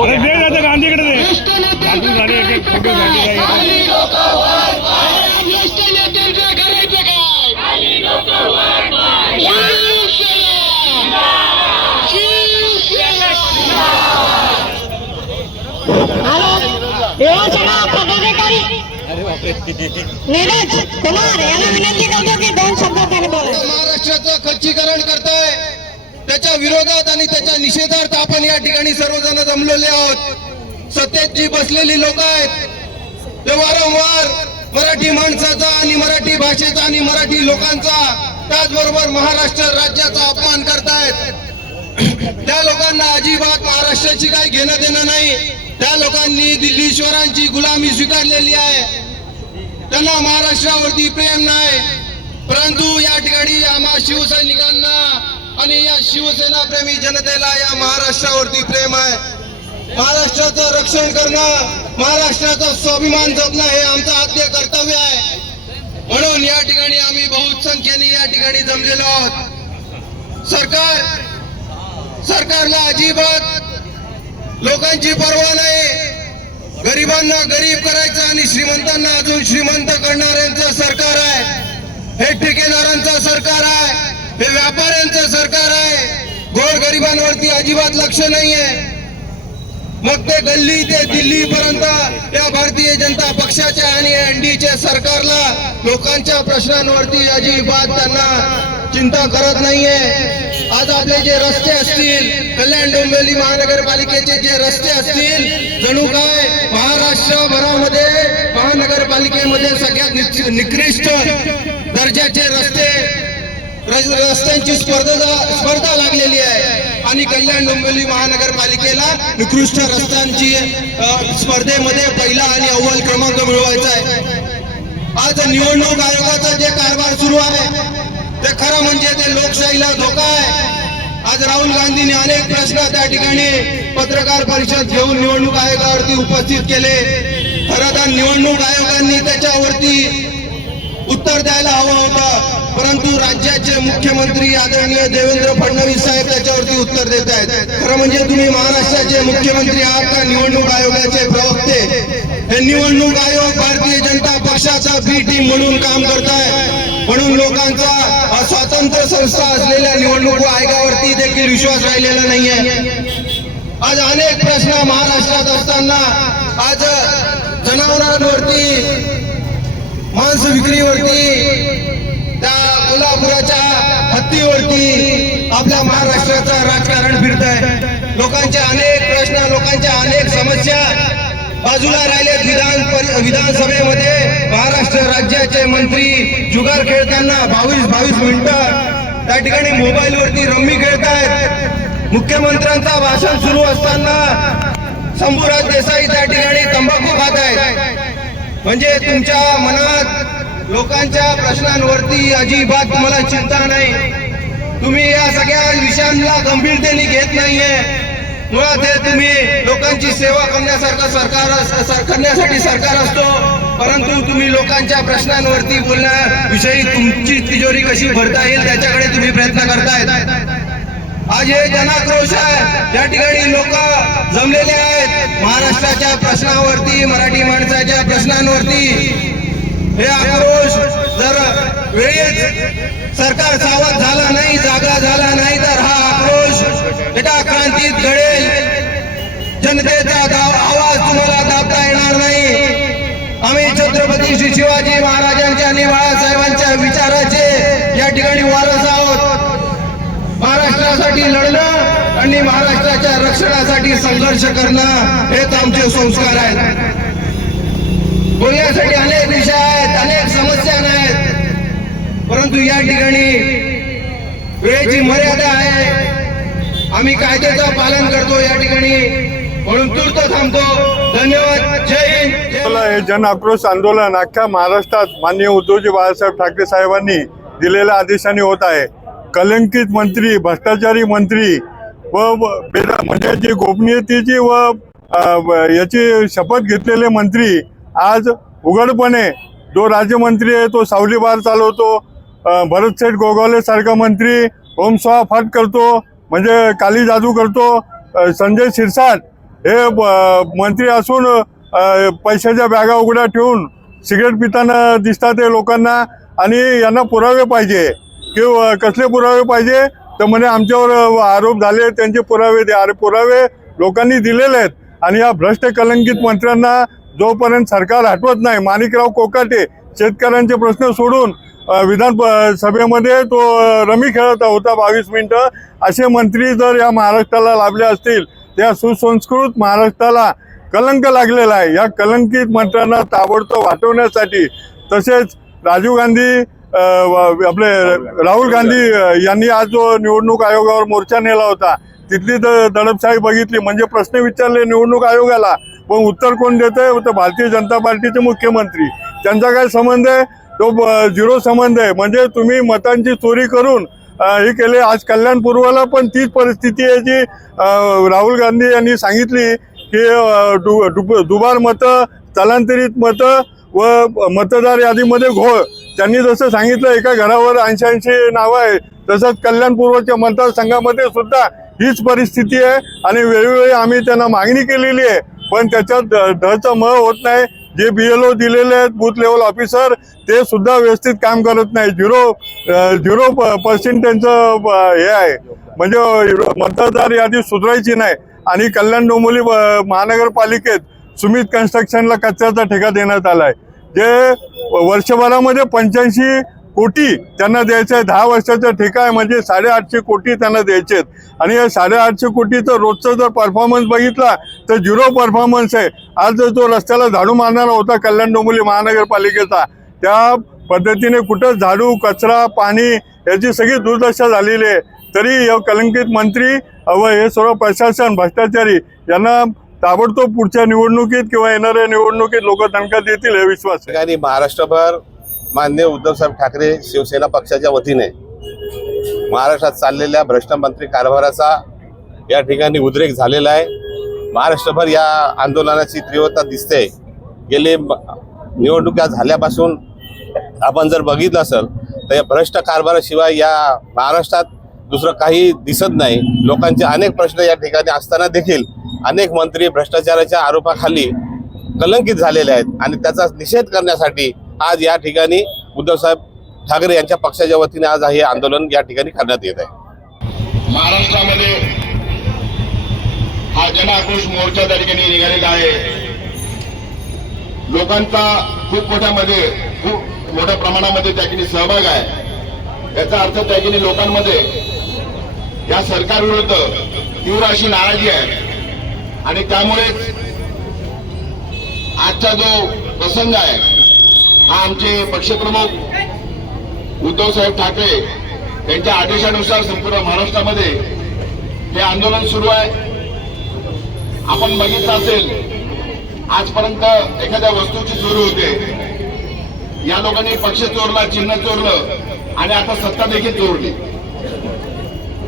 अरे दे दादा गांधीकडे दे. गांधी झाले एक एक फोटो गांधी काय युवासेना पदाधिकारी नीरज कुमार यांना विनंती करतो की दोन शब्द त्याने बोला महाराष्ट्राचं खच्चीकरण करताय. त्याच्या विरोधात आणि त्याच्या निषेधार्थ आपण या ठिकाणी सर्वजण जमलेले आहोत. सत्तेत जी बसलेली लोक आहेत. ते वारंवार मराठी माणसाचा आणि मराठी भाषेचा आणि मराठी लोकांचा त्याचबरोबर महाराष्ट्र राज्याचा अपमान करतायत. त्या लोकांना अजिबात महाराष्ट्राची काही घेणं देणं नाही. त्या लोकांनी दिल्लीश्वरांची गुलामी स्वीकारलेली आहे. त्यांना महाराष्ट्रावरती प्रेम नाही. परंतु या ठिकाणी आम्हा शिवसैनिकांना आणि या शिवसेना प्रेमी जनतेला या महाराष्ट्रावरती प्रेम आहे. महाराष्ट्राचं रक्षण करणं महाराष्ट्राचा स्वाभिमान जपणं हे आमचं आद्य कर्तव्य आहे. म्हणून या ठिकाणी आम्ही बहुसंख्येने या ठिकाणी जमलेलो आहोत. सरकार सरकारला अजिबात लोकांची पर्वा नाही. गरिबांना गरीब करायचं आणि श्रीमंतांना अजून श्रीमंत करणार सरकार आहे हे ठेकेदारांचं सरकार आहे हे व्यापाऱ्यांचं सरकार आहे गोर अजिबात लक्ष नाहीये. मग ते गल्ली ते दिल्ली पर्यंत या भारतीय जनता पक्षाच्या आणि एनडीच्या सरकारला लोकांच्या प्रश्नांवरती अजिबात त्यांना चिंता करत नाहीये. आज आपले जे रस्ते असतील कल्याण डोंबिवली महानगरपालिकेचे जे रस्ते असतील जणू काय महाराष्ट्रभरामध्ये महानगरपालिकेमध्ये सगळ्यात निकृष्ट दर्जाचे रस्ते रस्त्यांची स्पर्धा स्पर्धा लागलेली आहे. आणि कल्याण डोंबिवली महानगरपालिकेला निकृष्ट रस्त्यांची स्पर्धेमध्ये पहिला आणि अव्वल क्रमांक मिळवायचा आहे. आज निवडणूक आयोगाचा जे कारभार सुरू आहे ते खरं म्हणजे ते लोकशाहीला धोका आहे. आज राहुल गांधींनी अनेक प्रश्न त्या ठिकाणी पत्रकार परिषद घेऊन निवडणूक आयोगावरती उपस्थित केले. खरं तर निवडणूक आयोगांनी त्याच्यावरती उत्तर द्यायला हवा होता. परंतु राज्याचे मुख्यमंत्री आदरणीय देवेंद्र फडणवीस साहेब त्याच्यावरती उत्तर देत आहेत. खरं म्हणजे तुम्ही महाराष्ट्राचे मुख्यमंत्री आहात का निवडणूक आयोगाचे प्रवक्ते? हे निवडणूक आयोग भारतीय जनता पक्षाचा बी टीम म्हणून काम करताय. म्हणून लोकांचा स्वातंत्र्य संस्था असलेल्या निवडणूक आयोगावरती देखील विश्वास राहिलेला नाहीये. आज अनेक प्रश्न महाराष्ट्रात असताना आज जनावरांवरती मांस विक्रीवरती त्या कोल्हापुराच्या हत्तीवरती आपल्या महाराष्ट्राचं राजकारण फिरत आहे लोकांचे अनेक प्रश्न लोकांच्या अनेक समस्या बाजूला राहिलेत विधान परि- विधानसभेमध्ये. महाराष्ट्र राज्याचे मंत्री जुगार खेळताना बावीस बावीस मिनिटं त्या ठिकाणी मोबाईलवरती रम्मी खेळतायत. मुख्यमंत्र्यांचा भाषण सुरू असताना शंभूराज देसाई त्या ठिकाणी तंबाखू खात आहेत म्हणजे तुमच्या मनात लोकांच्या प्रश्नांवरती अजिबात तुम्हाला चिंता नाही. तुम्ही या सगळ्या विषयांना गंभीरतेने घेत नाहीये. मुळात हे तुम्ही लोकांची सेवा करण्यासारखं सरकार अस- सर- करण्यासाठी सरकार असतो. परंतु तुम्ही लोकांच्या प्रश्नांवरती बोलण्याविषयी तुमची तिजोरी कशी भरता येईल त्याच्याकडे तुम्ही प्रयत्न करतायत. आज हे जनाक्रोश आहे. या ठिकाणी लोक जमलेले आहेत महाराष्ट्राच्या प्रश्नावरती मराठी माणसाच्या प्रश्नांवरती हे आक्रोश जर वेळेत सरकार सावध झाला नाही जागा झाला नाही तर हा आक्रोश एका क्रांतीत घडेल. जनतेचा दाव आवाज तुम्हाला दाबता येणार नाही. आम्ही छत्रपती श्री शिवाजी महाराजांच्या निवाळा साहेबांच्या विचाराचे या ठिकाणी वारसा महाराष्ट्रासाठी लढणं आणि महाराष्ट्राच्या रक्षणासाठी संघर्ष करणं हेच आमचे संस्कार आहेत. बोलण्यासाठी अनेक विषय आहेत अनेक समस्या आहेत परंतु या ठिकाणी वेळेची मर्यादा आहे. आम्ही कायद्याचं पालन करतो या ठिकाणी. म्हणून तूर्त थांबतो. धन्यवाद. जय हिंद. हे जन आक्रोश आंदोलन अख्ख्या महाराष्ट्रात माननीय उद्धवजी बाळासाहेब ठाकरे साहेबांनी दिलेल्या आदेशाने होत आहे. कलंकित मंत्री भ्रष्टाचारी मंत्री व बेदा- म्हणजे जी गोपनीयतेची व याची शपथ घेतलेले मंत्री आज उघडपणे जो राज्यमंत्री आहे तो सावली बार चालवतो भरतसेठ गोगावले सारखा मंत्री ओम फाट करतो म्हणजे काली जादू करतो. संजय शिरसाट हे मंत्री असून पैशाच्या बॅगा उघड्या ठेवून सिगरेट पिताना दिसतात ते लोकांना आणि यांना पुरावे पाहिजे. की कसले पुरावे पाहिजे? तर म्हणे आमच्यावर आरोप झाले त्यांचे पुरावे द्या अरे पुरावे लोकांनी दिलेले आहेत. आणि या भ्रष्ट कलंकित मंत्र्यांना जोपर्यंत सरकार हटवत नाही माणिकराव कोकाटे शेतकऱ्यांचे प्रश्न सोडून विधान सभेमध्ये तो रमी खेळत होता बावीस मिनिटं. असे मंत्री जर या महाराष्ट्राला लाभले असतील त्या सुसंस्कृत महाराष्ट्राला कलंक लागलेला आहे. या कलंकित मंत्र्यांना ताबडतोब हटवण्यासाठी तसेच राजीव गांधी आपले राहुल गांधी यांनी आज जो निवडणूक आयोगावर मोर्चा नेला होता तिथली द दडपशाही बघितली म्हणजे प्रश्न विचारले निवडणूक आयोगाला पण उत्तर कोण देते तर भारतीय जनता पार्टीचे मुख्यमंत्री. त्यांचा काय संबंध आहे? तो झिरो संबंध आहे. म्हणजे तुम्ही मतांची चोरी करून हे केले. आज कल्याण पूर्वला पण तीच परिस्थिती आहे जी राहुल गांधी यांनी सांगितली. की अ, दुबार मतं स्थलांतरित मतं व मतदार यादीमध्ये घोळ. त्यांनी जसं सांगितलं एका घरावर ऐंशी ऐंशी नावं आहे तसंच कल्याण पूर्वच्या मतदारसंघामध्ये सुद्धा हीच परिस्थिती आहे आणि वेळोवेळी आम्ही त्यांना मागणी केलेली आहे. पण त्याच्यात ध- धचं म होत नाही. जे बी एल ओ दिलेले आहेत बूथ लेवल ऑफिसर ते सुद्धा व्यवस्थित काम करत नाही झिरो झिरो पर्सेंट त्यांचं हे आहे. म्हणजे मतदार यादी सुधारायची नाही. आणि कल्याण डोंबोली महानगरपालिकेत सुमित कन्स्ट्रक्शनला कचऱ्याचा ठेका देण्यात आलाय. जे वर्षभरामध्ये पंच्याऐंशी कोटी त्यांना द्यायचं आहे दहा वर्षाचा ठेका आहे म्हणजे साडेआठशे कोटी त्यांना द्यायचे आहेत. आणि या साडेआठशे कोटीचं रोजचं जर परफॉर्मन्स बघितला तर झिरो परफॉर्मन्स आहे. आज जर तो रस्त्याला झाडू मारणारा होता कल्याण डोंबिवली महानगरपालिकेचा त्या पद्धतीने कुठं झाडू कचरा पाणी याची सगळी दुर्दशा झालेली आहे. तरी या कलंकित मंत्री व हे सर्व प्रशासन भ्रष्टाचारी यांना ताबडतोब पुढच्या निवडणुकीत किंवा येणाऱ्या निवडणुकीत लोक दणका देतील हे विश्वास आहे. ठिकाणी महाराष्ट्रभर मान्य उद्धवसाहेब ठाकरे शिवसेना पक्षाच्या वतीने महाराष्ट्रात चाललेल्या भ्रष्टमंत्री कारभाराचा या ठिकाणी उद्रेक झालेला आहे. महाराष्ट्रभर या आंदोलनाची तीव्रता दिसते. गेले निवडणुका झाल्यापासून आपण जर बघितलं असेल तर या भ्रष्ट कारभाराशिवाय या महाराष्ट्रात दुसरं काही दिसत नाही. लोकांचे अनेक प्रश्न या ठिकाणी असताना देखील अनेक मंत्री भ्रष्टाचाराच्या आरोपाखाली कलंकित झालेले आहेत आणि त्याचा निषेध करण्यासाठी आज या ठिकाणी उद्धवसाहेब ठाकरे यांच्या पक्षाच्या वतीने आज हे आंदोलन या ठिकाणी करण्यात येत आहे. महाराष्ट्रामध्ये हा जनाक्रोश मोर्चा त्या ठिकाणी निघालेला आहे. लोकांचा खूप मोठ्यामध्ये खूप मोठ्या प्रमाणामध्ये त्या ठिकाणी सहभाग आहे. याचा अर्थ त्या ठिकाणी लोकांमध्ये या सरकारविरुद्ध तीव्र अशी नाराजी आहे. आणि त्यामुळेच आजचा जो प्रसंग आहे हा आमचे पक्षप्रमुख उद्धवसाहेब ठाकरे यांच्या आदेशानुसार संपूर्ण महाराष्ट्रामध्ये हे आंदोलन सुरू आहे. आपण बघितलं असेल आजपर्यंत एखाद्या वस्तूची चोरी होते. या लोकांनी पक्ष चोरला चिन्ह चोरलं आणि आता सत्ता देखील चोरली.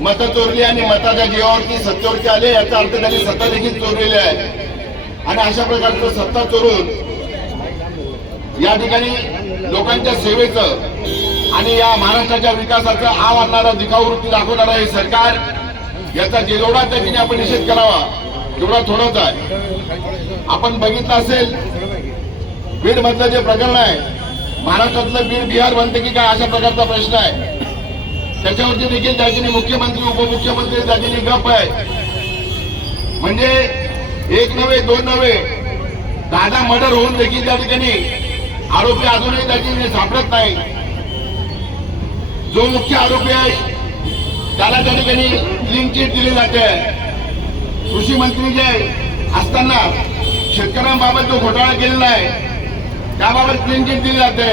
मतं चोरली आणि मताच्या जीवावरती सत्तेवरती आले याचा अर्थ त्यांनी सत्ता देखील चोरलेली आहे. आणि अशा प्रकारचं सत्ता चोरून या ठिकाणी लोकांच्या सेवेचं आणि या महाराष्ट्राच्या विकासाचं आव आणणारा दिखावृत्ती दाखवणारं हे सरकार याचा जेवढा त्या ठिकाणी आपण निषेध करावा. तेवढा थोडाच आहे. आपण बघितलं असेल बीड मधलं जे प्रकरण आहे महाराष्ट्रातलं बीड बिहार बनते की काय अशा प्रकारचा प्रश्न आहे. त्याच्यावरती देखील दागिने मुख्यमंत्री उपमुख्यमंत्री दागिने गप आहे म्हणजे एक नव्हे दोन नव्हे दादा मर्डर होऊन देखील त्या ठिकाणी आरोपी अजूनही त्या सापडत नाही. जो मुख्य आरोपी आहे त्याला त्या ठिकाणी क्लीन चिट दिली जाते. कृषी मंत्री जे असताना शेतकऱ्यांबाबत जो घोटाळा केलेला आहे त्याबाबत क्लीन चिट दिली जाते.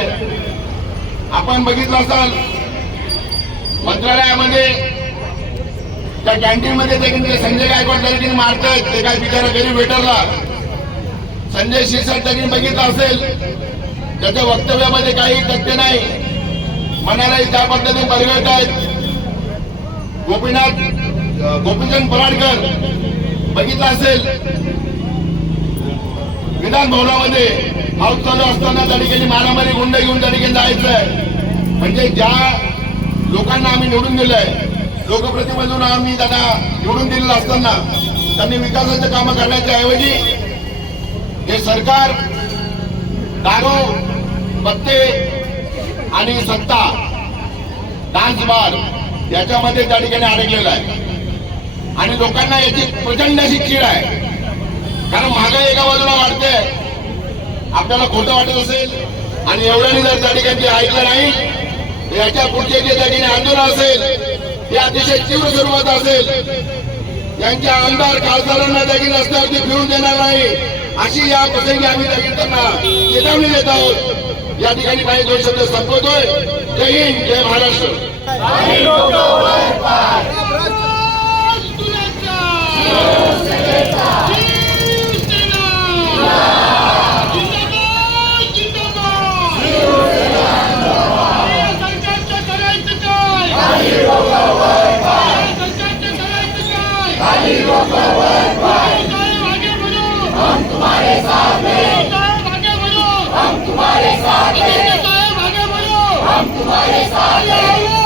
आपण बघितलं असाल मंत्रालयामध्ये त्या कॅन्टीन मध्ये ते संजय गायकवाड त्या मारतायत ते काय बिचारा गरीब वेटरला. संजय शिरसाट त्यांनी बघितलं असेल त्याच्या वक्तव्यामध्ये काही तथ्य नाही. मनालाही त्या पद्धतीने बरगळत आहेत. गोपीनाथ गोपीचंद पराडकर बघितलं असेल. विधान भवनामध्ये हाऊस चालू असताना त्या ठिकाणी मारामारी गुंड घेऊन त्या ठिकाणी जायचं आहे म्हणजे ज्या लोकांना आम्ही निवडून दिलंय. लोकप्रतिनिधीमधून आम्ही त्यांना निवडून दिलेलं असताना त्यांनी विकासाचे कामं करण्याच्या ऐवजी हे सरकार दारू पत्ते आणि सत्ता डान्स बार याच्यामध्ये त्या ठिकाणी अडकलेला आहे. आणि लोकांना याची प्रचंड अशी चीड आहे. कारण महागाई एका बाजूला वाढते आपल्याला खोटं वाटत असेल आणि एवढ्याने जर त्या ठिकाणी ऐकलं नाही याच्या पुढचे जे त्या आंदोलन असेल हे अतिशय तीव्र स्वरूपात असेल. यांच्या आमदार खासदारांना देखील रस्त्यावरती फिरून देणार नाही. अशी या प्रसंगी आम्ही देखील त्यांना चेतावणी देत आहोत. या ठिकाणी काही दोन शब्द संपवतोय. जय हिंद जय महाराष्ट्र. உம்மை சாயே